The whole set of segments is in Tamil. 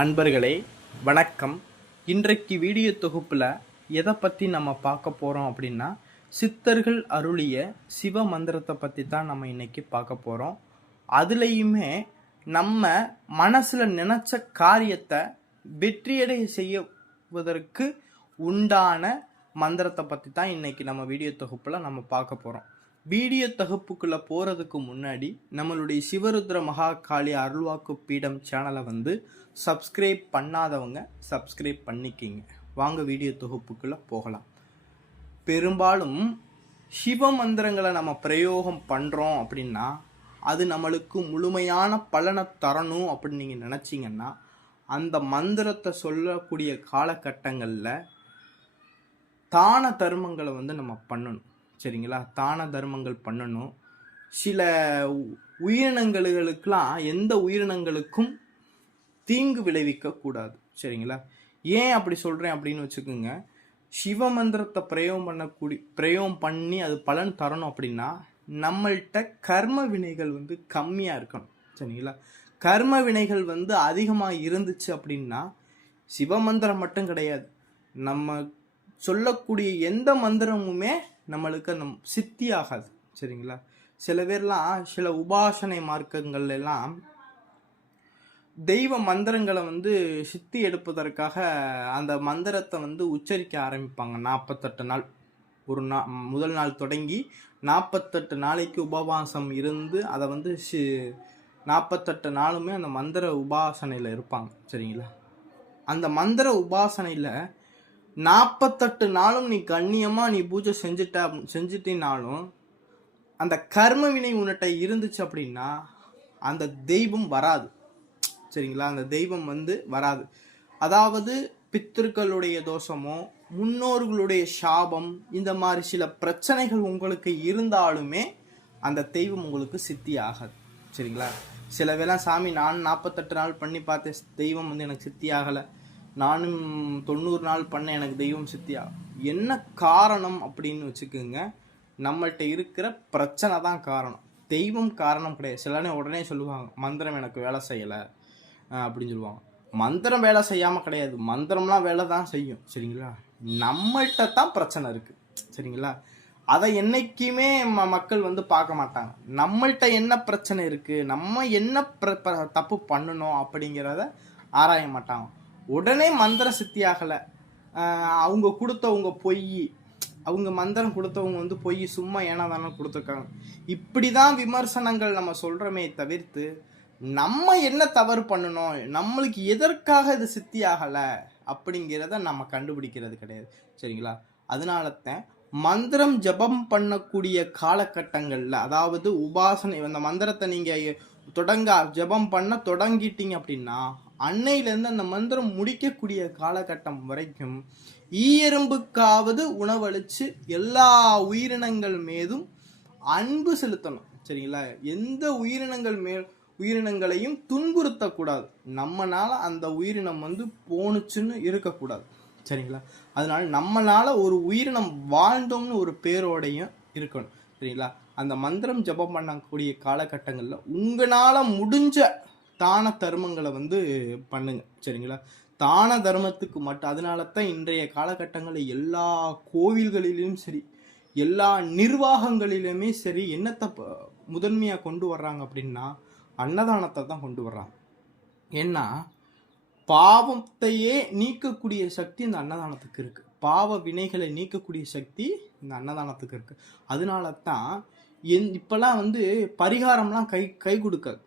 அன்பர்களே வணக்கம். இன்றைக்கு வீடியோ தொகுப்பில் எதை பற்றி நம்ம பார்க்க போகிறோம் அப்படின்னா சித்தர்கள் அருளிய சிவ மந்திரத்தை பற்றி தான் நம்ம இன்றைக்கி பார்க்க போகிறோம் அதுலேயுமே நம்ம மனசில் நினச்ச காரியத்தை வெற்றியடைய செய்வதற்கு உண்டான மந்திரத்தை பற்றி தான் இன்றைக்கி நம்ம வீடியோ தொகுப்பில் நம்ம பார்க்க போகிறோம் வீடியோ தொகுப்புக்குள்ளே போகிறதுக்கு முன்னாடி நம்மளுடைய சிவருத்ர மகா காளி அருள்வாக்கு பீடம் சேனலை வந்து சப்ஸ்கிரைப் பண்ணாதவங்க சப்ஸ்கிரைப் பண்ணிக்கிங்க. வாங்க வீடியோ தொகுப்புக்குள்ளே போகலாம். பெரும்பாலும் சிவ மந்திரங்களை நம்ம பிரயோகம் பண்ணுறோம் அப்படின்னா அது நம்மளுக்கு முழுமையான பலனை தரணும் அப்படின்னு நீங்கள் நினச்சிங்கன்னா அந்த மந்திரத்தை சொல்லக்கூடிய காலகட்டங்களில் தான தர்மங்களை வந்து நம்ம பண்ணணும். சரிங்களா? தான தர்மங்கள் பண்ணணும். சில உ- உயிரினங்களுக்கெல்லாம் எந்த உயிரினங்களுக்கும் தீங்கு விளைவிக்க கூடாது. சரிங்களா? ஏன் அப்படி சொல்கிறேன் அப்படின்னு வச்சுக்கோங்க. சிவ மந்திரத்தை பிரயோகம் பண்ணக்கூடிய பிரயோகம் பண்ணி அது பலன் தரணும் அப்படின்னா நம்மள்கிட்ட கர்ம வினைகள் வந்து கம்மியாக இருக்கணும். சரிங்களா? கர்ம வினைகள் வந்து அதிகமாக இருந்துச்சு அப்படின்னா சிவமந்திரம் மட்டும் கிடையாது. நம்ம சொல்லக்கூடிய எந்த மந்திரமுமே நம்மளுக்கு அந்த சித்தி ஆகாது சரிங்களா? சில பேர்லாம் சில உபாசனை மார்க்கங்கள் எல்லாம் தெய்வ மந்திரங்களை வந்து சித்தி எடுப்பதற்காக அந்த மந்திரத்தை வந்து உச்சரிக்க ஆரம்பிப்பாங்க. நாற்பத்தெட்டு நாள். ஒரு நா முதல் நாள் தொடங்கி நாற்பத்தெட்டு நாளைக்கு உபவாசம் இருந்து அதை வந்து சி நாற்பத்தெட்டு நாளுமே அந்த மந்திர உபாசனையில் இருப்பாங்க. சரிங்களா? அந்த மந்திர உபாசனையில் நாற்பத்தெட்டு நாளும் நீ கண்ணியமாக நீ பூஜை செஞ்சுட்ட அப்~ செஞ்சுட்டினாலும் அந்த கர்ம வினை உன்னிட்ட இருந்துச்சு அப்படின்னா அந்த தெய்வம் வராது. சரிங்களா? அந்த தெய்வம் வந்து வராது. அதாவது பித்திருக்களுடைய தோஷமோ முன்னோர்களுடைய சாபம் இந்த மாதிரி சில பிரச்சனைகள் உங்களுக்கு இருந்தாலுமே அந்த தெய்வம் உங்களுக்கு சித்தி ஆகாது. சரிங்களா? சில வேளை சாமி நான் நாற்பத்தெட்டு நாள் பண்ணி பார்த்தேன் தெய்வம் வந்து எனக்கு சித்தி ஆகலை. நானும் தொண்ணூறு நாள் பண்ண எனக்கு தெய்வம் சித்தியா. என்ன காரணம் அப்படின்னு வச்சுக்கோங்க நம்மள்கிட்ட இருக்கிற பிரச்சனை தான் காரணம். தெய்வம் காரணம் கிடையாது. சிலனே உடனே சொல்லுவாங்க மந்திரம் எனக்கு வேலை செய்யலை அப்படின்னு சொல்லுவாங்க. மந்திரம் வேலை செய்யாமல் கிடையாது. மந்திரம்லாம் வேலை தான் செய்யும். சரிங்களா? நம்மள்கிட்ட தான் பிரச்சனை இருக்குது சரிங்களா? அதை என்றைக்குமே ம மக்கள் வந்து பார்க்க மாட்டாங்க. நம்மள்கிட்ட என்ன பிரச்சனை இருக்குது நம்ம என்ன பிர ப- தப்பு பண்ணணும் அப்படிங்கிறத ஆராய மாட்டாங்க. உடனே மந்திர சித்தி ஆகலை அவங்க கொடுத்தவங்க பொய். அவங்க மந்திரம் கொடுத்தவங்க வந்து பொய் சும்மா ஏனா தானே கொடுத்துருக்காங்க. இப்படி தான் விமர்சனங்கள் நம்ம சொல்கிறோமே தவிர்த்து நம்ம என்ன தவறு பண்ணணும் நம்மளுக்கு எதற்காக இது சித்தி ஆகலை அப்படிங்கிறத நம்ம கண்டுபிடிக்கிறது கிடையாது. சரிங்களா? அதனால தான் மந்திரம் ஜபம் பண்ணக்கூடிய காலகட்டங்களில் அதாவது உபாசனை அந்த மந்திரத்தை நீங்கள் தொடங்க ஜபம் பண்ண தொடங்கிட்டீங்க அப்படின்னா அன்னையிலேருந்து அந்த மந்திரம் முடிக்கக்கூடிய காலகட்டம் வரைக்கும் ஈயெறும்புக்காவது உணவளித்து எல்லா உயிரினங்கள் மீதும் அன்பு செலுத்தணும். சரிங்களா? எந்த உயிரினங்கள் மேல் உயிரினங்களையும் துன்புறுத்தக்கூடாது. நம்மளால் அந்த உயிரினம் வந்து போணுச்சுன்னு இருக்கக்கூடாது. சரிங்களா? அதனால் நம்மளால் ஒரு உயிரினம் வாழ்ந்தோம்னு ஒரு பேரோடையும் இருக்கணும். சரிங்களா? அந்த மந்திரம் ஜெபம் பண்ணக்கூடிய காலகட்டங்களில் உங்களால் முடிஞ்ச தான தர்மங்களை வந்து பண்ணுங்க. சரிங்களா? தான தர்மத்துக்கு மட்டும் அதனால தான் இன்றைய காலகட்டங்களில் எல்லா கோவில்களிலும் சரி எல்லா நிர்வாகங்களிலுமே சரி என்னத்தை முதன்மையாக கொண்டு வர்றாங்க அப்படின்னா அன்னதானத்தை தான் கொண்டு வர்றாங்க. ஏன்னா பாவத்தையே நீக்கக்கூடிய சக்தி இந்த அன்னதானத்துக்கு இருக்கு. பாவ வினைகளை நீக்கக்கூடிய சக்தி இந்த அன்னதானத்துக்கு இருக்கு. அதனால தான் என் இப்போல்லாம் வந்து பரிகாரம்லாம் கை கை கொடுக்காது.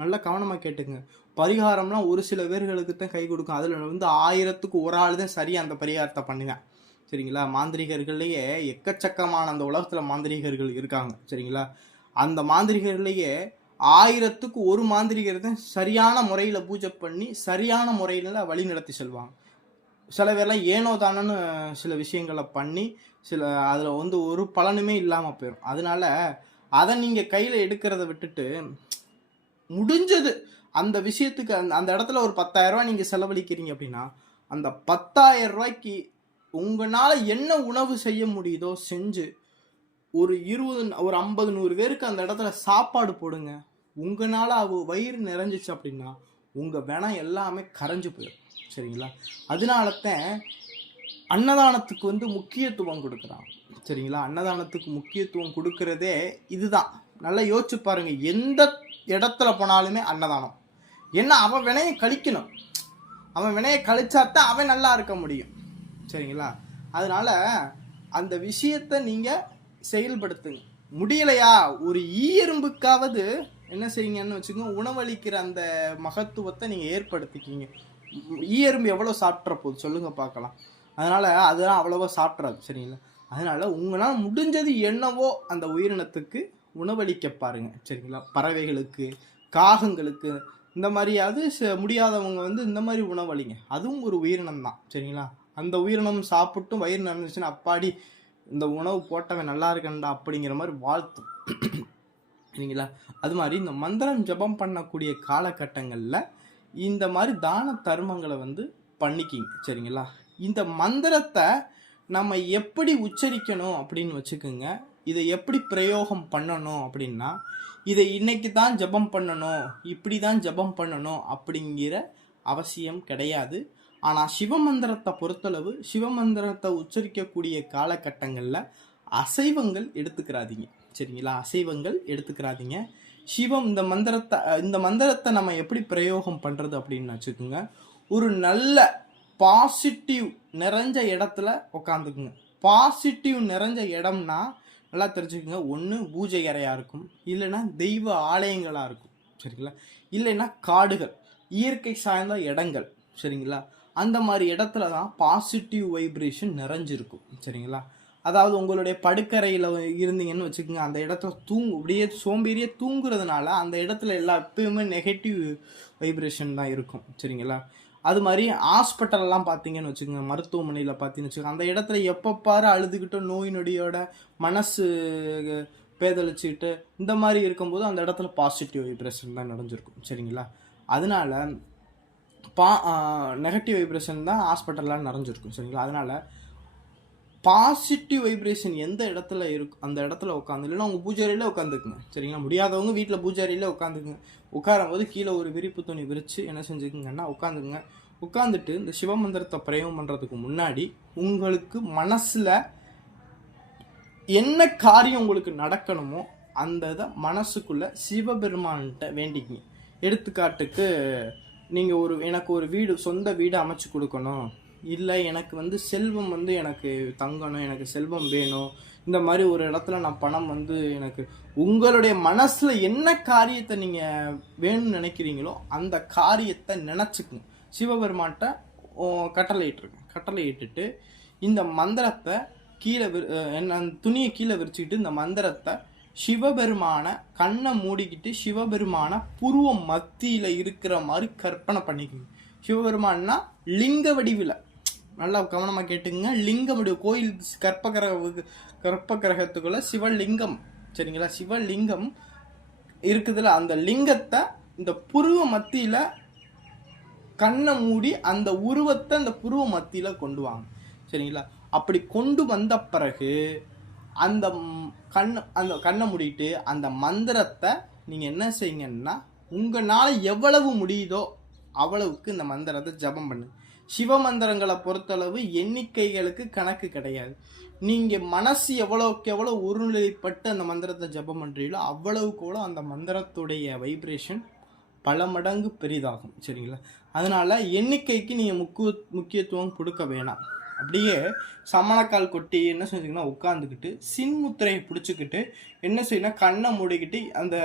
நல்லா கவனமாக கேட்டுங்க பரிகாரம்லாம் ஒரு சில பேர்களுக்கு தான் கை கொடுக்கும். அதில் வந்து ஆயிரத்துக்கு ஒரு ஆள் தான் சரியாக அந்த பரிகாரத்தை பண்ணுவேன் சரிங்களா? மாந்திரிகர்கள்லேயே எக்கச்சக்கமான அந்த உலகத்தில் மாந்திரிகர்கள் இருக்காங்க. சரிங்களா? அந்த மாந்திரிகர்களையே ஆயிரத்துக்கு ஒரு மாந்திரிகர் தான் சரியான முறையில் பூஜை பண்ணி சரியான முறையில் வழி நடத்தி செல்வாங்க. சில பேர்லாம் ஏனோ தானோன்னு சில விஷயங்களை பண்ணி சில அதில் வந்து ஒரு பலனுமே இல்லாமல் போயிடும் அதனால அதை நீங்கள் கையில் எடுக்கிறத விட்டுட்டு முடிஞ்சது. அந்த விஷயத்துக்கு அந்த அந்த இடத்துல ஒரு பத்தாயிரம் ரூபாய் நீங்கள் செலவழிக்கிறீங்க அப்படின்னா அந்த பத்தாயிரம் ரூபாய்க்கு உங்களால் என்ன உணவு செய்ய முடியுதோ செஞ்சு ஒரு இருபது ஒரு ஐம்பது நூறு பேருக்கு அந்த இடத்துல சாப்பாடு போடுங்க. உங்களால் அவ வயிறு நிறைஞ்சிச்சு அப்படின்னா உங்கள் வினம் எல்லாமே கரைஞ்சு போயிடும். சரிங்களா? அதனால தான் அன்னதானத்துக்கு வந்து முக்கியத்துவம் கொடுக்குறாங்க சரிங்களா? அன்னதானத்துக்கு முக்கியத்துவம் கொடுக்கறதே இதுதான். நல்லா யோசிச்சு பாருங்கள் எந்த இடத்துல போனாலுமே அன்னதானம். என்ன அவன் வினையை கழிக்கணும். அவன் வினையை கழிச்சாத்தான் அவன் நல்லா இருக்க முடியும். சரிங்களா? அதனால அந்த விஷயத்தை நீங்க செயல்படுத்துங்க. முடியலையா? ஒரு ஈயரும்புக்காவது என்ன செய்யுங்கன்னு வச்சுக்கோங்க உணவளிக்கிற அந்த மகத்துவத்தை நீங்க ஏற்படுத்திக்கிங்க. ஈயரும்பு எவ்வளோ சாப்பிட்ற போது? சொல்லுங்க பார்க்கலாம். அதனால அதெல்லாம் அவ்வளோவா சாப்பிட்றாது சரிங்களா? அதனால உங்களால் முடிஞ்சது என்னவோ அந்த உயிரினத்துக்கு உணவளிக்க பாருங்க. சரிங்களா? பறவைகளுக்கு காகங்களுக்கு இந்த மாதிரியாவது முடியாதவங்க வந்து இந்த மாதிரி உணவளிங்க. அதுவும் ஒரு உயிரினம் தான். சரிங்களா? அந்த உயிரினம் சாப்பிட்டும் வயிறு நினைச்சுன்னா அப்பாடி இந்த உணவு போட்டவன் நல்லா இருக்கண்டா அப்படிங்கிற மாதிரி வாழ்த்தும். சரிங்களா? அது மாதிரி இந்த மந்திரம் ஜெபம் பண்ணக்கூடிய காலகட்டங்களில் இந்த மாதிரி தான தர்மங்களை வந்து பண்ணிக்கிங்க. சரிங்களா? இந்த மந்திரத்தை நம்ம எப்படி உச்சரிக்கணும் அப்படின்னு வச்சுக்கோங்க. இதை எப்படி பிரயோகம் பண்ணணும் அப்படின்னா இதை இன்னைக்கு தான் ஜெபம் பண்ணணும் இப்படி தான் ஜெபம் பண்ணணும் அப்படிங்கிற அவசியம் கிடையாது. ஆனால் சிவமந்திரத்தை பொறுத்தளவு சிவமந்திரத்தை உச்சரிக்கக்கூடிய காலகட்டங்களில் அசைவங்கள் எடுத்துக்கிறாதீங்க. சரிங்களா? அசைவங்கள் எடுத்துக்கிறாதீங்க. சிவம் இந்த மந்திரத்தை இந்த மந்திரத்தை நம்ம எப்படி பிரயோகம் பண்ணுறது அப்படின்னு வச்சுக்கோங்க. ஒரு நல்ல பாசிட்டிவ் நிறைஞ்ச இடத்துல உக்காந்துக்குங்க. பாசிட்டிவ் நிறைஞ்ச இடம்னா நல்லா தெரிஞ்சுக்கோங்க. ஒன்று பூஜை அறையாக இருக்கும். இல்லைன்னா தெய்வ ஆலயங்களாக இருக்கும். சரிங்களா? இல்லைன்னா காடுகள் இயற்கை சார்ந்த இடங்கள். சரிங்களா? அந்த மாதிரி இடத்துல தான் பாசிட்டிவ் வைப்ரேஷன் நிறைஞ்சிருக்கும். சரிங்களா? அதாவது உங்களுடைய படுக்கறையில் இருந்தீங்கன்னு வச்சுக்கோங்க. அந்த இடத்துல தூங்கு அப்படியே சோம்பேறியே தூங்குறதுனால அந்த இடத்துல எல்லா எப்பயுமே நெகட்டிவ் வைப்ரேஷன் தான் இருக்கும். சரிங்களா? அது மாதிரி ஹாஸ்பிட்டல்லாம் பார்த்தீங்கன்னு வச்சுக்கோங்க மருத்துவமனையில் பார்த்தீங்கன்னு வச்சுக்கோங்க அந்த இடத்துல எப்போ பாரு அழுதுகிட்டு நோய் நொடியோட மனசு பேதளிச்சுக்கிட்டு இந்த மாதிரி இருக்கும்போது அந்த இடத்துல பாசிட்டிவ் வைப்ரேஷன் தான் நடந்திருக்கும். சரிங்களா? அதனால பா நெகட்டிவ் வைப்ரேஷன் தான் ஹாஸ்பிட்டல்லாம் நிறைஞ்சிருக்கும் சரிங்களா? அதனால பாசிட்டிவ் வைப்ரேஷன் எந்த இடத்துல இருக்கும் அந்த இடத்துல உட்காந்து இல்லைன்னா உங்கள் பூஜாரியில் உட்காந்துக்குங்க சரிங்களா? முடியாதவங்க வீட்டில் பூஜாரியில் உட்காந்துக்குங்க உட்காரும் போது கீழே ஒரு விரிப்பு துணி விரித்து என்ன செஞ்சுக்குங்கன்னா உட்காந்துக்குங்க உட்காந்துட்டு இந்த சிவமந்திரத்தை பிரயோகம் பண்ணுறதுக்கு முன்னாடி உங்களுக்கு மனசில் என்ன காரியம் உங்களுக்கு நடக்கணுமோ அந்த இதை மனசுக்குள்ளே சிவபெருமான்கிட்ட வேண்டிக்கிங்க. எடுத்துக்காட்டுக்கு நீங்கள் ஒரு எனக்கு ஒரு வீடு சொந்த வீடு அமைச்சு கொடுக்கணும். இல்லை எனக்கு வந்து செல்வம் வந்து எனக்கு தங்கணும் எனக்கு செல்வம் வேணும். இந்த மாதிரி ஒரு இடத்துல நான் பணம் வந்து எனக்கு உங்களுடைய மனசில் என்ன காரியத்தை நீங்கள் வேணும்னு நினைக்கிறீங்களோ அந்த காரியத்தை நினச்சிக்குங்க சிவபெருமான்கிட்ட ஓ, கட்டளையிட்டுருங்க கட்டளையிட்டுட்டு இந்த மந்திரத்தை கீழே விரி- என்ன அந்த துணியை கீழே விரிச்சுக்கிட்டு இந்த மந்திரத்தை சிவபெருமான கண்ணை மூடிக்கிட்டு சிவபெருமான புருவ மத்தியில் இருக்கிற மாதிரி கற்பனை பண்ணிக்கணும் சிவபெருமான்னா லிங்க வடிவில். நல்லா கவனமாக கேட்டுங்க லிங்க கோயில் கற்பகிரக கற்பகிரகத்துக்குள்ளே சிவலிங்கம். சரிங்களா? சிவலிங்கம் இருக்குதுல. அந்த லிங்கத்தை இந்த புருவ மத்தியில் கண்ணை மூடி அந்த உருவத்தை அந்த புருவ மத்தியில் கொண்டு வாங்க. சரிங்களா? அப்படி கொண்டு வந்த பிறகு அந்த கண் அந்த கண்ணை மூடிட்டு அந்த மந்திரத்தை நீங்கள் என்ன செய்யுங்கன்னா உங்களால் எவ்வளவு முடியுதோ அவ்வளவுக்கு இந்த மந்திரத்தை ஜபம் பண்ணு. சிவ மந்திரங்களை பொறுத்தளவு எண்ணிக்கைகளுக்கு கணக்கு கிடையாது. நீங்கள் மனசு எவ்வளோக்கு எவ்வளோ ஒருநிலைப்பட்டு அந்த மந்திரத்தை ஜபம் பண்ணுறீங்களோ அவ்வளவுக்கு கூட அந்த மந்திரத்துடைய வைப்ரேஷன் பல மடங்கு பெரிதாகும். சரிங்களா? அதனால் எண்ணிக்கைக்கு நீங்கள் முக்கிய முக்கியத்துவம் கொடுக்க வேணாம். அப்படியே சமணக்கால் கொட்டி என்ன செஞ்சீங்கன்னா உட்காந்துக்கிட்டு சின்முத்திரையை பிடிச்சிக்கிட்டு என்ன செய்யணும் கண்ணை மூடிக்கிட்டு அந்த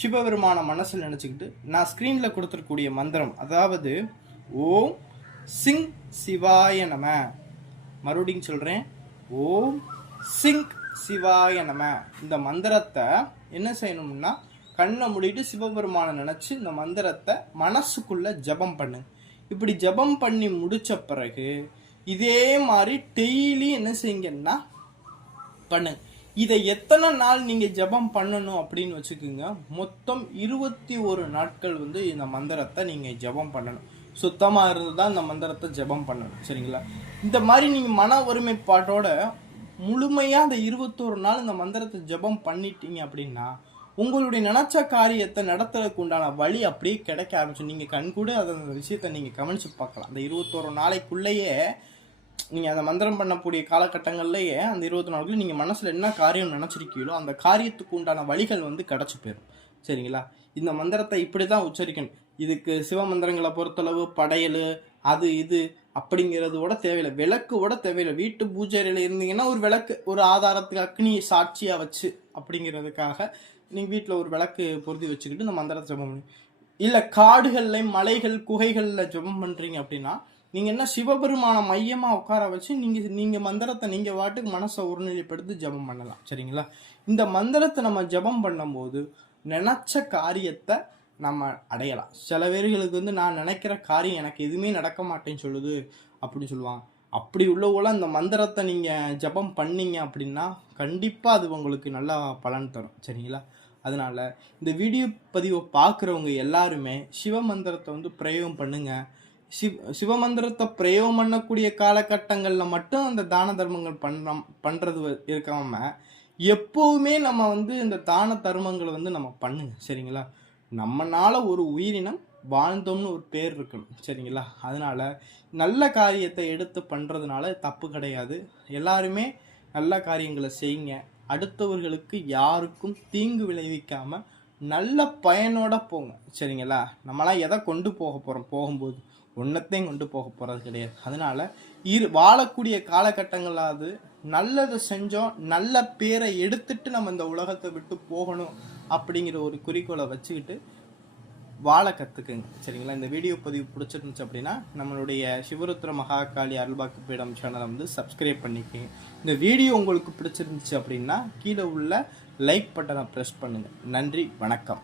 சிவபெருமான மனசில் நினச்சிக்கிட்டு நான் ஸ்க்ரீனில் கொடுத்துருக்கூடிய மந்திரம் அதாவது ஓம் சிங் சிவாய நம. மறுபடியும் சொல்கிறேன் ஓம் சிங் சிவாய நம. இந்த மந்திரத்தை என்ன செய்யணும்னா கண்ணை மூடிட்டு சிவபெருமானை நினச்சி இந்த மந்திரத்தை மனசுக்குள்ளே ஜெபம் பண்ணு. இப்படி ஜெபம் பண்ணி முடித்த பிறகு இதே மாதிரி டெய்லி என்ன செய்யுங்கன்னா பண்ணு. இதை எத்தனை நாள் நீங்கள் ஜெபம் பண்ணணும் அப்படின்னு வச்சுக்கோங்க மொத்தம் இருபத்தி ஒரு நாட்கள் வந்து இந்த மந்திரத்தை நீங்கள் ஜெபம் பண்ணணும். சுத்தமாக இருந்து தான் இந்த மந்திரத்தை ஜெபம் பண்ணணும் சரிங்களா? இந்த மாதிரி நீங்கள் மன ஒருமைப்பாட்டோட முழுமையாக அந்த இருபத்தோரு நாள் இந்த மந்திரத்தை ஜெபம் பண்ணிட்டீங்க அப்படின்னா உங்களுடைய நினச்ச காரியத்தை நடத்துறதுக்கு உண்டான வழி அப்படியே கிடைக்க ஆரம்பிச்சு நீங்கள் கண்கூட அதை அந்த விஷயத்தை நீங்கள் கவனித்து பார்க்கலாம். அந்த இருபத்தோரு நாளைக்குள்ளேயே நீங்கள் அந்த மந்திரம் பண்ணக்கூடிய காலகட்டங்கள்லேயே அந்த இருபத்தி நாளுக்கு நீங்கள் மனசில் என்ன காரியம் நினச்சிருக்கீங்களோ அந்த காரியத்துக்கு உண்டான வழிகள் வந்து கிடச்சி போயிடும் சரிங்களா? இந்த மந்திரத்தை இப்படி தான் உச்சரிக்கணும். இதுக்கு சிவ மந்திரங்களை பொறுத்தளவு படையல் அது இது அப்படிங்கிறதோட தேவையில்லை. விளக்கோட தேவையில்லை. வீட்டு பூஜையில் இருந்தீங்கன்னா ஒரு விளக்கு ஒரு ஆதாரத்துக்கு அக்னி சாட்சியாக வச்சு அப்படிங்கிறதுக்காக நீங்கள் வீட்டில் ஒரு விளக்கு பொருத்தி வச்சுக்கிட்டு இந்த மந்திரத்தை ஜபம் பண்ணி இல்லை காடுகளில் மலைகள் குகைகளில் ஜெபம் பண்ணுறீங்க அப்படின்னா நீங்கள் என்ன சிவபெருமான மையமாக உட்கார வச்சு நீங்கள் நீங்கள் மந்திரத்தை நீங்கள் வாட்டுக்கு மனசை ஒருநிலைப்படுத்தி ஜெபம் பண்ணலாம். சரிங்களா? இந்த மந்திரத்தை நம்ம ஜெபம் பண்ணும்போது நினச்ச காரியத்தை நம்ம அடையலாம். சில பேர்களுக்கு வந்து நான் நினைக்கிற காரியம் எனக்கு எதுவுமே நடக்க மாட்டேன்னு சொல்லுது அப்படின்னு சொல்லுவாங்க. அப்படி உள்ளவோல இந்த மந்திரத்தை நீங்கள் ஜெபம் பண்ணீங்க அப்படின்னா கண்டிப்பாக அது உங்களுக்கு நல்லா பலன் தரும். சரிங்களா? அதனால இந்த வீடியோ பதிவை பார்க்குறவங்க எல்லாருமே சிவ மந்திரத்தை வந்து பிரயோகம் பண்ணுங்கள் சிவ சிவமந்திரத்தை பிரயோகம் பண்ணக்கூடிய காலகட்டங்களில் மட்டும் அந்த தான தர்மங்கள் பண்ணுறோம் பண்ணுறது இருக்காம எப்போவுமே நம்ம வந்து இந்த தான தர்மங்களை வந்து நம்ம பண்ணுங்க சரிங்களா? நம்மனால ஒரு உயிரினம் வாழ்ந்தோம்னு ஒரு பேர் இருக்கணும் சரிங்களா? அதனால நல்ல காரியத்தை எடுத்து பண்ணுறதுனால தப்பு கிடையாது. எல்லாருமே நல்ல காரியங்களை செய்யுங்க. அடுத்தவர்களுக்கு யாருக்கும் தீங்கு விளைவிக்காமல் நல்ல பயனோட போங்க சரிங்களா? நம்மளாம் எதை கொண்டு போக போகிறோம் போகும்போது. ஒன்றத்தையும் கொண்டு போக போகிறது கிடையாது. அதனால் இரு வாழக்கூடிய காலகட்டங்களாவது நல்லதை செஞ்சோம் நல்ல பேரை எடுத்துட்டு நம்ம இந்த உலகத்தை விட்டு போகணும் அப்படிங்கிற ஒரு குறிக்கோளை வச்சுக்கிட்டு வாழ கற்றுக்குங்க சரிங்களா? இந்த வீடியோ பதிவு பிடிச்சிருந்துச்சு அப்படின்னா நம்மளுடைய சிவருத்ர மகாகாளி அருள்பாக்கு பீடம் சேனலை வந்து சப்ஸ்கிரைப் பண்ணிக்கோங்க. இந்த வீடியோ உங்களுக்கு பிடிச்சிருந்துச்சு அப்படின்னா கீழே உள்ள லைக் பட்டனை ப்ரெஸ் பண்ணுங்கள் நன்றி வணக்கம்.